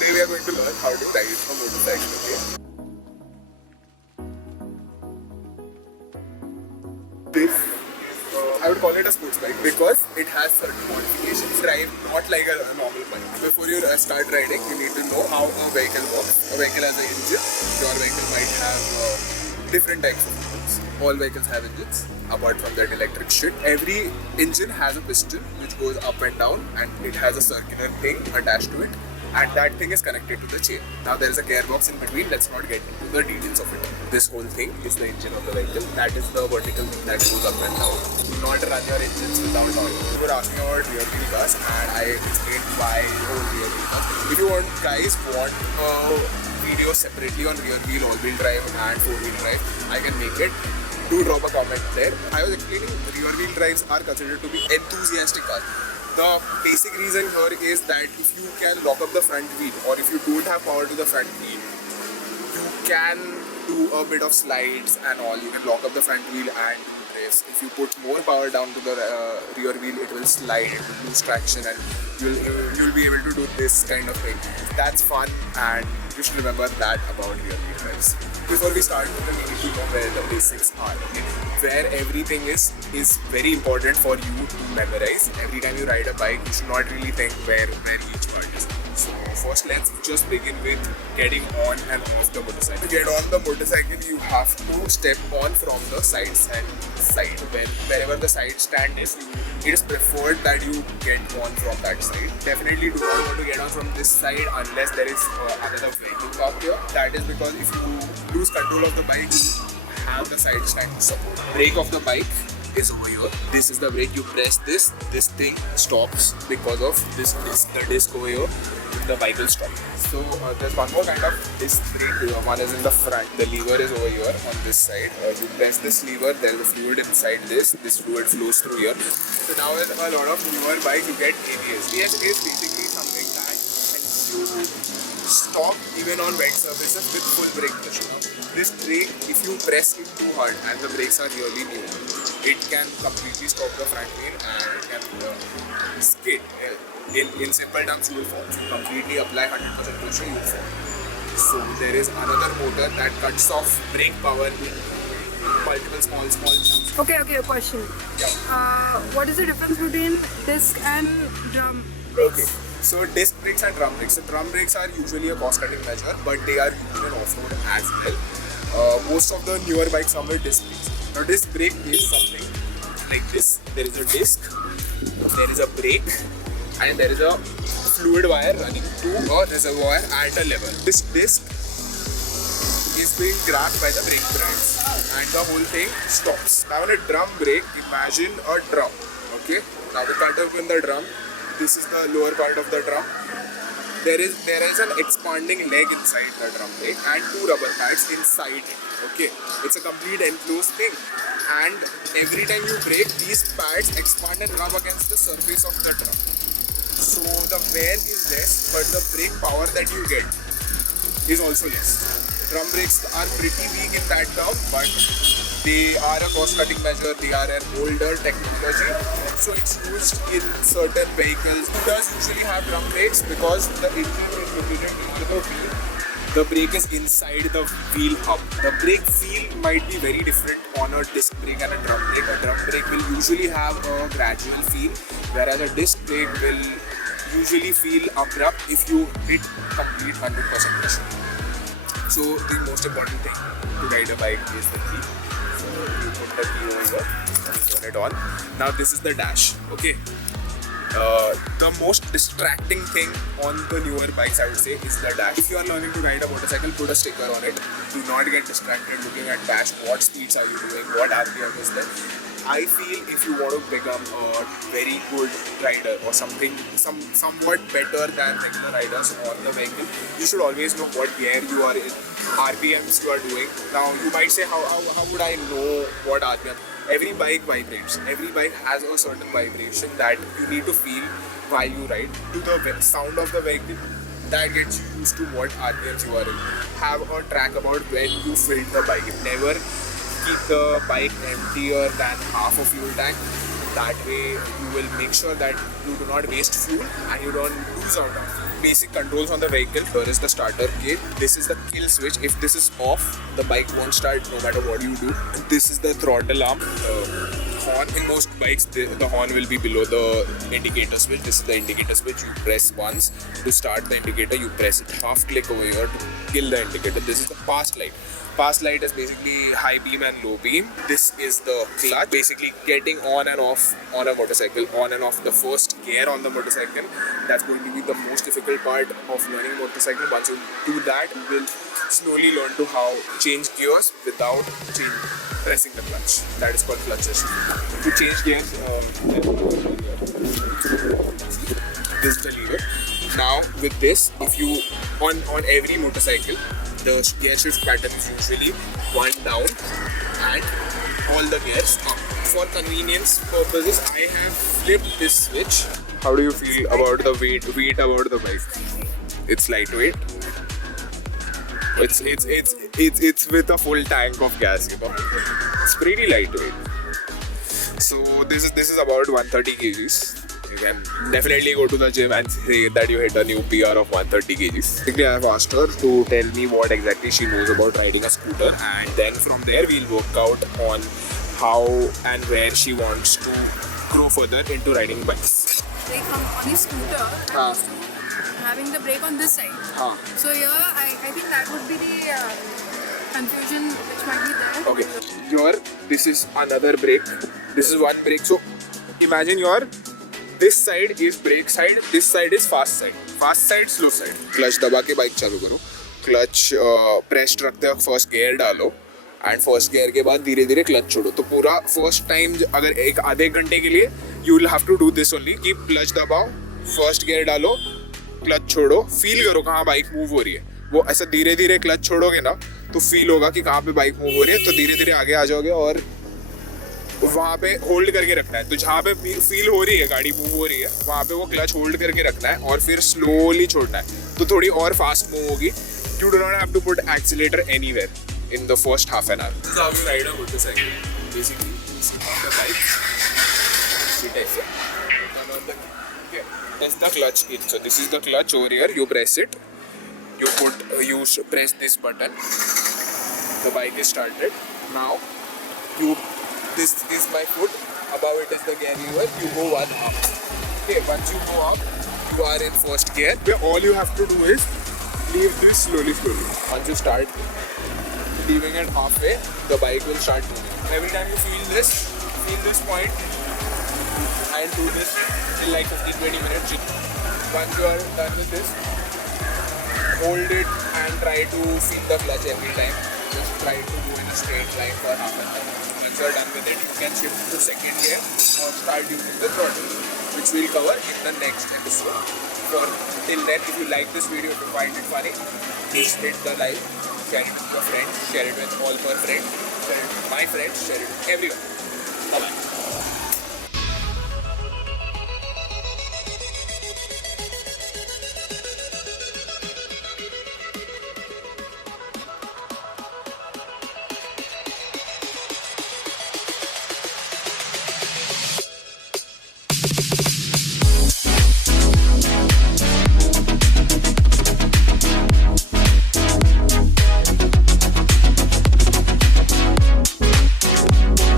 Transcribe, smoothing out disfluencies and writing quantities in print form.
today we are going to learn how to ride a motorcycle, okay? This I would call it a sports bike because it has certain modifications. Drive not like a normal bike. Before you start riding, you need to know how a vehicle works. A vehicle has an engine. Your vehicle might have different types of engines. All vehicles have engines, apart from that electric shit. Every engine has a piston which goes up and down, and it has a circular thing attached to it. And that thing is connected to the chain. Now there is a gearbox in between. Let's not get into the details of it. This whole thing is the engine of the vehicle. That is the vertical thing that goes up and down. Do not run your engines without oil. You were asking about rear wheel cars, and I explained why rear wheel cars. If you guys want a video separately on rear wheel, all-wheel drive, and four-wheel drive, I can make it. Do drop a comment there. I was explaining rear wheel drives are considered to be enthusiastic cars. The basic reason here is that if you can lock up the front wheel, or if you don't have power to the front wheel, you can do a bit of slides and all. You can lock up the front wheel and do drifts. If you put more power down to the rear wheel, it will slide, it will lose traction, and you'll be able to do this kind of thing. That's fun, and you should remember that about rear wheel drives. Before we start, we need to know where the basics are. Okay? Where everything is very important for you to memorize. Every time you ride a bike, you should not really think where each part is. So first, let's just begin with getting on and off the motorcycle. To get on the motorcycle, you have to step on from the side. Wherever the side stand is, it is preferred that you get on from that side. Definitely do not want to get on from this side unless there is another vehicle parked here. That is because if you lose control of the bike, you have the side stand to support. Brake of the bike is over here. This is the brake. You press this thing stops because of this disc. The disc over here, the bike will stop. So there's one more kind of disc brake here. One is in the front. The lever is over here on this side. You press this lever, there is a fluid inside this. This fluid flows through here. So now with a lot of newer bikes, you get ABS. ABS is basically something that helps you stop even on wet surfaces with full brake pressure. This brake, if you press it too hard and the brakes are really new, it can completely stop the front wheel and it can skid. In simple terms, you will fall. If you completely apply 100% pressure, you will fall. So there is another motor that cuts off brake power in multiple small jumps. Okay, a question. Yeah. What is the difference between disc and drum brakes? Okay. So disc brakes and drum brakes. So drum brakes are usually a cost-cutting measure, but they are used in off-road as well. Most of the newer bikes come with disc brakes. Now disc brake is something like this. There is a disc, there is a brake, and there is a fluid wire running to a reservoir and a lever. This disc is being grabbed by the brake pads and the whole thing stops. Now in a drum brake, imagine a drum. Okay. Now we cut open the drum. This is the lower part of the drum. There is an expanding leg inside the drum brake and two rubber pads inside it. Okay, it's a complete enclosed thing. And every time you brake, these pads expand and rub against the surface of the drum. So the wear is less, but the brake power that you get is also less. Drum brakes are pretty weak in that term, but they are a cost-cutting measure. They are an older technology, so it's used in certain vehicles. It does usually have drum brakes because the engine is located near the wheel. The brake is inside the wheel hub. The brake feel might be very different on a disc brake and a drum brake. A drum brake will usually have a gradual feel, whereas a disc brake will usually feel abrupt if you hit complete 100% pressure. So the most important thing to ride a bike is the key. So you put the key over and turn it on. Now this is the dash. Okay. The most distracting thing on the newer bikes, I would say, is the dash. If you are learning to ride a motorcycle, put a sticker on it. Do not get distracted looking at dash. What speeds are you doing? What RPM is there? I feel if you want to become a very good rider or somewhat better than regular riders on the vehicle, you should always know what gear you are in, RPMs you are doing. Now you might say, how would I know what RPM? Every bike vibrates. Every bike has a certain vibration that you need to feel while you ride. To the sound of the vehicle, that gets you used to what RPMs you are in. Have a track about when you filled the bike. Never keep the bike emptier than half of fuel tank. That way you will make sure that you do not waste fuel and you don't lose out on fuel. basic controls on the vehicle. Here is the starter kit. This is the kill switch. If this is off, the bike won't start no matter what you do. This is the throttle arm. Horn. In most bikes, the horn will be below the indicator switch. This is the indicator switch. You press once to start the indicator. You press it half click over here to kill the indicator. This is the pass light. Pass light is basically high beam and low beam. This is the clutch, basically getting on and off on a motorcycle, on and off the first gear on the motorcycle. That's going to be the most difficult part of learning motorcycle. Once you do that, you will slowly learn to how change gears without pressing the clutch. That is called clutch assist. To change gears, this is the lever. Now with this, if you on every motorcycle, the gear shift pattern is usually one down and all the gears up. For convenience purposes, I have flipped this switch. How do you feel about the weight about the bike? It's lightweight. It's with a full tank of gas, you know. It's pretty lightweight. So this is about 130 kgs. You can definitely go to the gym and say that you hit a new PR of 130 kgs. Basically, I have asked her to tell me what exactly she knows about riding a scooter, and then from there we'll work out on how and where she wants to grow further into riding bikes. Like on a scooter, I'm used to having the brake on this side. So here, I think that would be the confusion which might be there. Okay, here this is another brake. This is one brake. So imagine this side is brake side, this side is fast side. Fast side, slow side. Clutch दबा के bike चालू करो. Clutch pressed रखते वक्त first gear डालो. And first gear के बाद धीरे धीरे clutch छोड़ो. तो पूरा first time अगर एक आधे घंटे के लिए you will have to do this only. कि clutch दबाओ, first gear डालो, clutch छोड़ो, feel करो कहाँ bike move हो रही है. वो ऐसा धीरे धीरे clutch छोड़ोगे ना, तो feel होगा कि कहाँ पे bike move हो रही है. तो धीरे धीरे आगे आ जाओगे और वहाँ पे होल्ड करके रखना है. तो जहाँ पे फील हो रही है गाड़ी मूव हो रही है, वहाँ पे वो क्लच होल्ड करके रखना है और फिर स्लोली छोड़ना है. तो थोड़ी और फास्ट मूव होगी. You do not have to put accelerator anywhere in the first half an hour. This is how you ride a motorcycle. Basically, you sit on the bike, sit ऐसे, turn on the key. Press the clutch in. So this is the clutch over here. You press it. You press this button. The bike is started. Now this is my foot, above it is the gear lever, you go one up. Okay, once you go up, you are in first gear, where all you have to do is leave this slowly. Once you start leaving it halfway, the bike will start moving. Every time you feel this point and do this in like 15-20 minutes. Once you are done with this, hold it and try to feel the clutch every time. Just try to go in a straight line for half an hour. Once you are done with it, you can shift to second gear or start using the throttle, which we'll cover in the next episode. Till then, if you like this video, if you find it funny, please hit the like, share it with your friends, share it with all your friends, share it with my friends, share it with everyone.